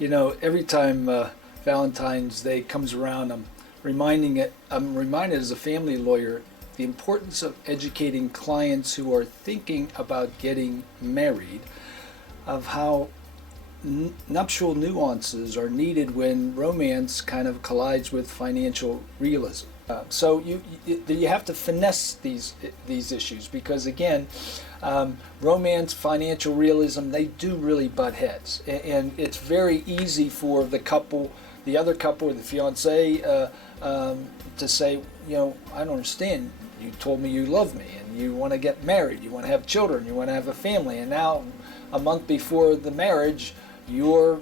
You know, every time Valentine's Day comes around, I'm reminded as a family lawyer the importance of educating clients who are thinking about getting married of how nuptial nuances are needed when romance kind of collides with financial realism. So you have to finesse these issues because again, romance, financial realism, they do really butt heads, and it's very easy for the other couple, or the fiance, to say, you know, I don't understand. You told me you love me, and you want to get married, you want to have children, you want to have a family, and now a month before the marriage, your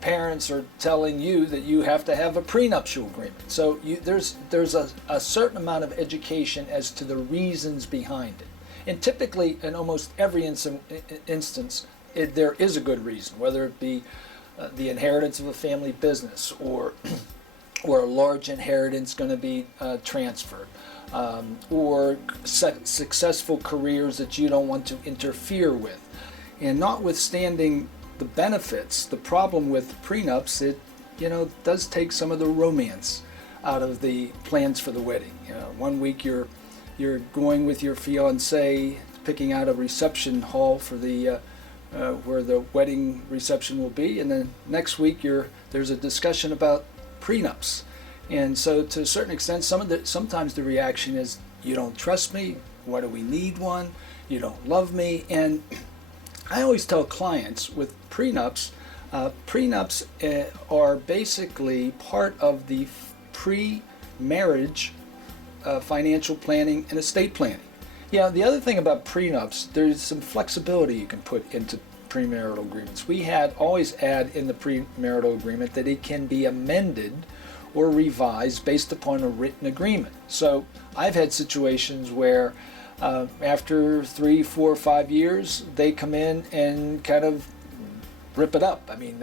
parents are telling you that you have to have a prenuptial agreement. So there's a certain amount of education as to the reasons behind it. And typically, in almost every instance, there is a good reason, whether it be the inheritance of a family business or a large inheritance going to be transferred, or successful careers that you don't want to interfere with. And notwithstanding the benefits, the problem with prenups, it does take some of the romance out of the plans for the wedding. One week you're going with your fiance, picking out a reception hall for the where the wedding reception will be, and then next week there's a discussion about prenups. And so to a certain extent, sometimes the reaction is, you don't trust me, why do we need one, you don't love me. And I always tell clients with prenups, prenups are basically part of the pre-marriage financial planning and estate planning. Yeah, the other thing about prenups, there's some flexibility you can put into premarital agreements. We always add in the premarital agreement that it can be amended or revised based upon a written agreement. So I've had situations where after 3, 4, 5 years, they come in and kind of rip it up. I mean,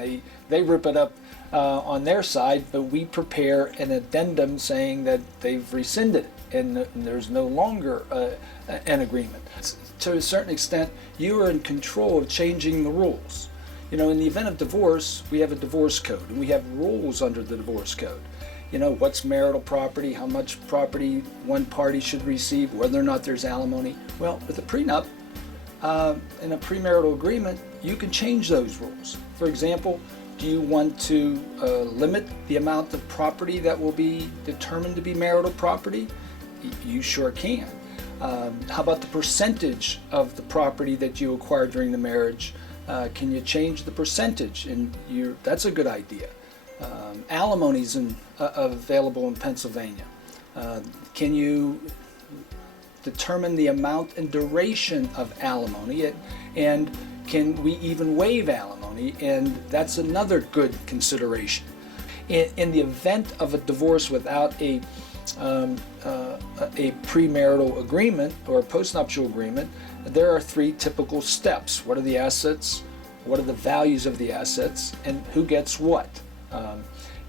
they rip it up on their side, but we prepare an addendum saying that they've rescinded it and there's no longer an agreement. To a certain extent, you are in control of changing the rules. In the event of divorce, we have a divorce code, and we have rules under the divorce code. What's marital property, how much property one party should receive, whether or not there's alimony. Well, with a prenup, in a premarital agreement, you can change those rules. For example, do you want to limit the amount of property that will be determined to be marital property? You sure can. How about the percentage of the property that you acquire during the marriage? Can you change the percentage? And that's a good idea. Alimony is available in Pennsylvania. Can you determine the amount and duration of alimony? And can we even waive alimony? And that's another good consideration. In the event of a divorce without a premarital agreement or a postnuptial agreement, there are 3 typical steps. What are the assets? What are the values of the assets? And who gets what?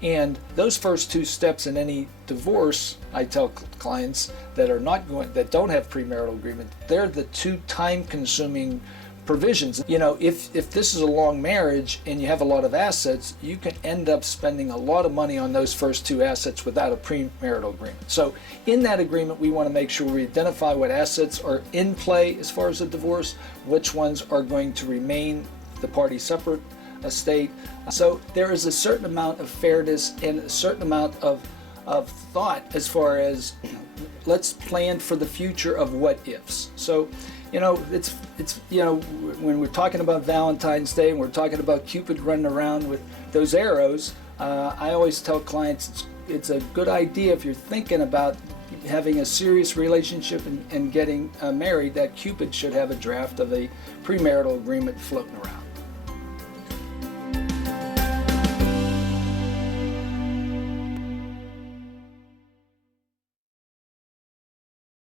And those first 2 steps in any divorce, I tell clients that don't have premarital agreement, they're the 2 time-consuming provisions. If this is a long marriage and you have a lot of assets, you can end up spending a lot of money on those first 2 assets without a premarital agreement. So in that agreement, we want to make sure we identify what assets are in play as far as the divorce, which ones are going to remain the party separate estate. So there is a certain amount of fairness and a certain amount of thought as far as let's plan for the future of what ifs. So it's when we're talking about Valentine's Day and we're talking about Cupid running around with those arrows, I always tell clients it's a good idea if you're thinking about having a serious relationship and getting married, that Cupid should have a draft of a premarital agreement floating around.